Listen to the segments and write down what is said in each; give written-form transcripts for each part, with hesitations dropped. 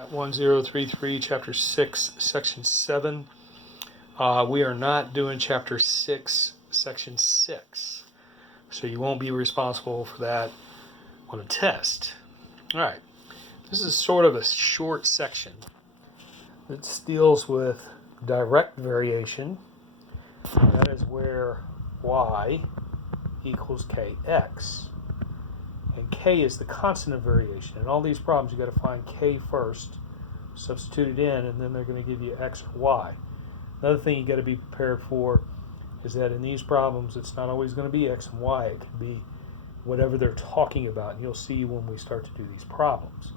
At 1033, Chapter 6, Section 7. We are not doing Chapter 6, Section 6. So you won't be responsible for that on a test. All right. This is sort of a short section that deals with direct variation. That is where y equals kx. And k is the constant of variation. In all these problems, you've got to find k first, substitute it in, and then they're going to give you x or y. Another thing you've got to be prepared for is that in these problems, it's not always going to be x and y. It could be whatever they're talking about, and you'll see when we start to do these problems.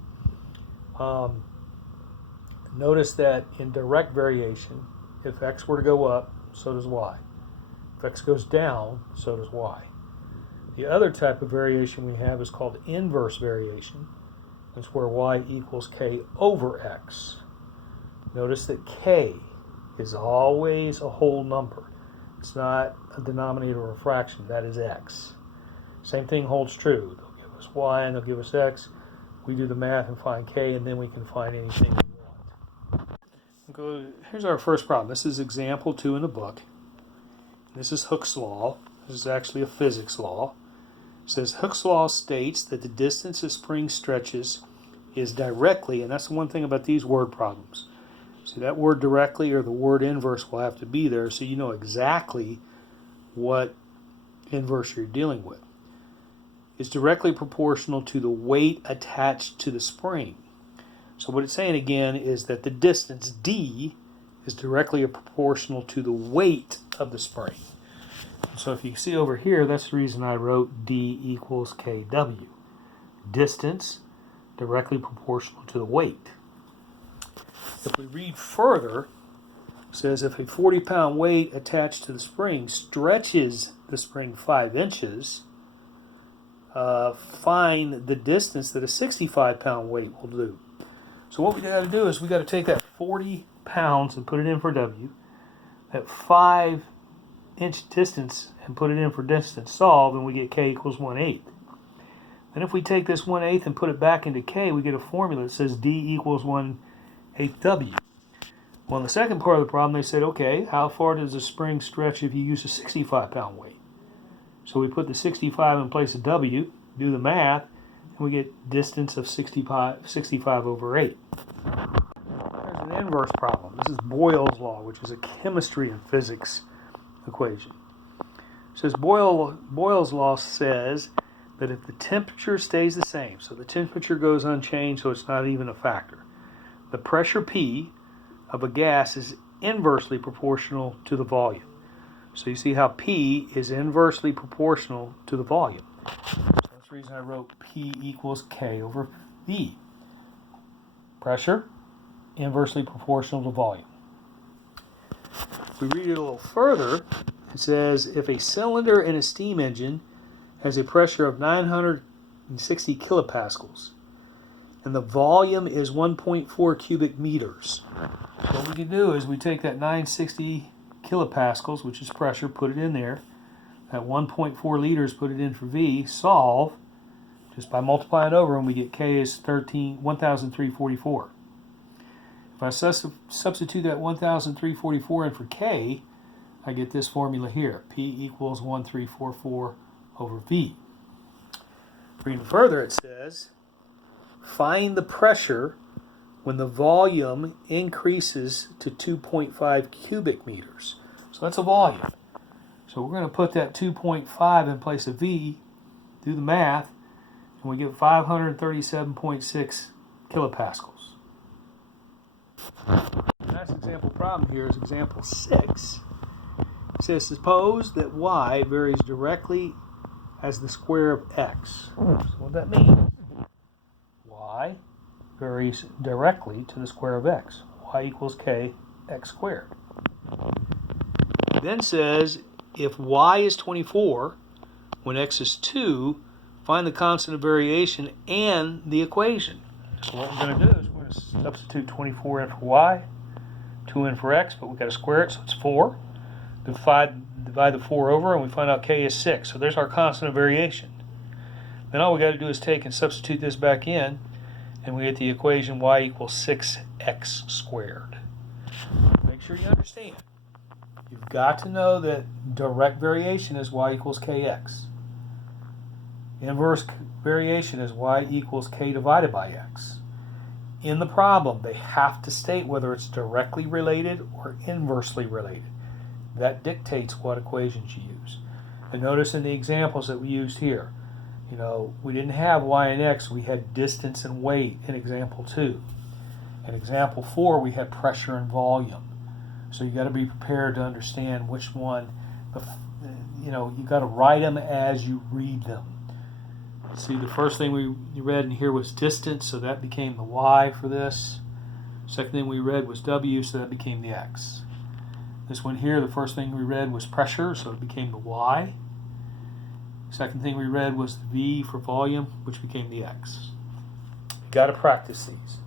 Notice that in direct variation, if x were to go up, so does y. If x goes down, so does y. The other type of variation we have is called inverse variation. That's where y equals k over x. Notice that k is always a whole number. It's not a denominator or a fraction. That is x. Same thing holds true. They'll give us y and they'll give us x. We do the math and find k, and then we can find anything we want. Here's our first problem. This is example 2 in the book. This is Hooke's law. This is actually a physics law. It says Hooke's law states that the distance a spring stretches is directly, and that's the one thing about these word problems. See, that word directly or the word inverse will have to be there so you know exactly what inverse you're dealing with. Is directly proportional to the weight attached to the spring. So what it's saying again is that the distance d is directly proportional to the weight of the spring. So if you see over here, that's the reason I wrote d equals kw. Distance directly proportional to the weight. If we read further, it says if a 40-pound weight attached to the spring stretches the spring 5 inches, find the distance that a 65-pound weight will do. So what we got to do is we got to take that 40 pounds and put it in for w, that 5-inch distance and put it in for distance, solve, and we get k equals 1/8. Then if we take this 1/8 and put it back into k, we get a formula that says d equals 1/8 w. Well, in the second part of the problem, they said, okay, how far does the spring stretch if you use a 65-pound weight? So we put the 65 in place of w, do the math, and we get distance of 65 over 8. There's an inverse problem. This is Boyle's law, which is a chemistry and physics equation. It says Boyle's law says that if the temperature stays the same, so the temperature goes unchanged, so it's not even a factor, the pressure P of a gas is inversely proportional to the volume. So you see how P is inversely proportional to the volume. So that's the reason I wrote P equals K over V. Pressure, inversely proportional to volume. If we read it a little further, it says if a cylinder in a steam engine has a pressure of 960 kilopascals and the volume is 1.4 cubic meters. So what we can do is we take that 960 kilopascals, which is pressure, put it in there. That 1.4 liters, put it in for V, solve. Just by multiplying over them, we get K is 1,344. If I substitute that 1,344 in for K, I get this formula here. P equals 1,344 over V. Reading further, it says, find the pressure when the volume increases to 2.5 cubic meters. So that's a volume. So we're going to put that 2.5 in place of V, do the math, and we get 537.6 kilopascals. The next example problem here is example 6. It says, suppose that y varies directly as the square of x. So what that means, y varies directly to the square of x. Y equals k x squared. It then says if y is 24 when x is 2, find the constant of variation and the equation. So what we're going to do is we're going to substitute 24 in for y, 2 in for x, but we've got to square it, so it's 4. Divide the 4 over, and we find out k is 6. So there's our constant of variation. Then all we got to do is take and substitute this back in, and we get the equation y equals 6x squared. Make sure you understand. You've got to know that direct variation is y equals kx. Inverse variation is y equals k divided by x. In the problem, they have to state whether it's directly related or inversely related. That dictates what equations you use. And notice in the examples that we used here, we didn't have y and x, we had distance and weight in example 2. In example 4, we had pressure and volume. So you got to be prepared to understand which one, you got to write them as you read them. See, the first thing we read in here was distance, so that became the y for this. Second thing we read was w, so that became the x. This one here, the first thing we read was pressure, so it became the y. Second thing we read was the v for volume, which became the x. You got to practice these.